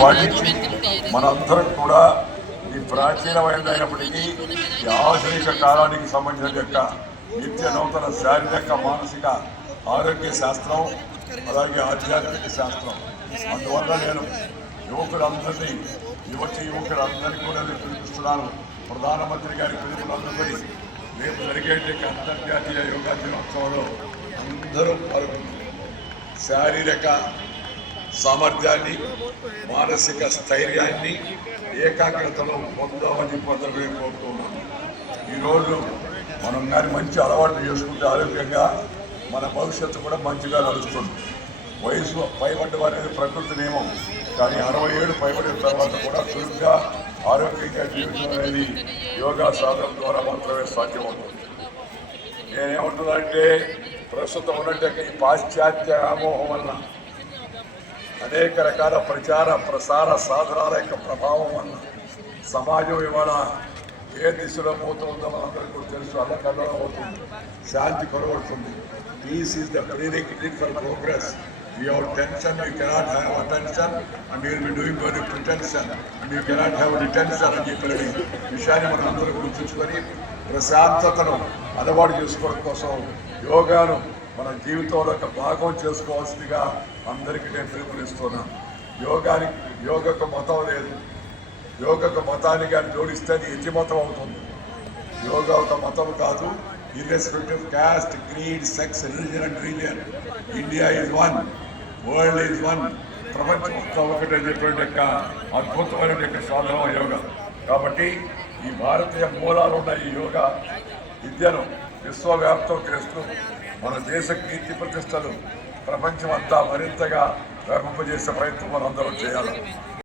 పాటించి మనందరం కూడా ఈ ప్రాచీనమైనప్పటికీ ఈ ఆధునిక కాలానికి సంబంధించిన యొక్క నిత్య నూతన శారీరక మానసిక ఆరోగ్య శాస్త్రం అలాగే ఆధ్యాత్మిక శాస్త్రం. అందువల్ల నేను యువకులందరినీ యువకులందరికీ కూడా పిలిపిస్తున్నాను. ప్రధానమంత్రి గారి పిలుపులు అందుకొని రేపు జరిగే అంతర్జాతీయ యోగా దినోత్సవంలో అందరూ పాల్గొంటారు. శారీరక సామర్థ్యాన్ని మానసిక స్థైర్యాన్ని ఏకాగ్రతలో పొందామని పొందడం కోరుతున్నాను. ఈరోజు మనం కానీ మంచి అలవాట్లు చేసుకుంటే ఆరోగ్యంగా మన భవిష్యత్తు కూడా మంచిగా నడుస్తుంది. వయసు పైబడ్డం అనేది ప్రకృతి నియమం, కానీ 67 పైబడిన తర్వాత కూడా చురుగ్గా ఆరోగ్యంగా జీవితం అనేది యోగా సాధన ద్వారా మాత్రమే సాధ్యమవుతుంది. నేనేమంటున్నానంటే ప్రస్తుతం ఉన్నట్టు ఈ పాశ్చాత్య వ్యామోహం వల్ల అనేక రకాల ప్రచార ప్రసార సాధనాల యొక్క ప్రభావం వల్ల సమాజం ఇవాళ ఏ దిశలో పోతుందో మనందరికీ కూడా తెలుసు. అల్లకల్లా అవుతుంది, శాంతి కొరవడుతుంది. Peace is the prerequisite for progress. Without tension, you cannot have attention, and you will be doing good pretension, and you cannot have retention అని చెప్పిన విషయాన్ని మనం అందరూ గుర్తుంచుకొని ప్రశాంతతను అలవాటు చేసుకోవడం కోసం యోగాను మన జీవితంలో ఒక భాగం చేసుకోవాల్సిందిగా అందరికీ నేను పిలుపునిస్తున్నాను. యోగకు మతం లేదు. యోగకు మతాన్ని కానీ జోడిస్తే అది ఎత్తి మతం అవుతుంది. యోగా ఒక మతం కాదు. irrespective of caste, creed, sex, religion and religion. India is one, world is one. ప్రపంచం మొత్తం ఒకటే చెప్పేట యొక్క అద్భుతమైన యొక్క సాధన యోగా. కాబట్టి ఈ భారతీయ మూలాలు ఉన్న ఈ యోగా విద్యను విశ్వవ్యాప్తం చేస్తూ మన దేశ కీర్తి ప్రతిష్టలు ప్రపంచం అంతా మరింతగా వ్యాపింపజేసే ప్రయత్నం మనందరం చేయాలి.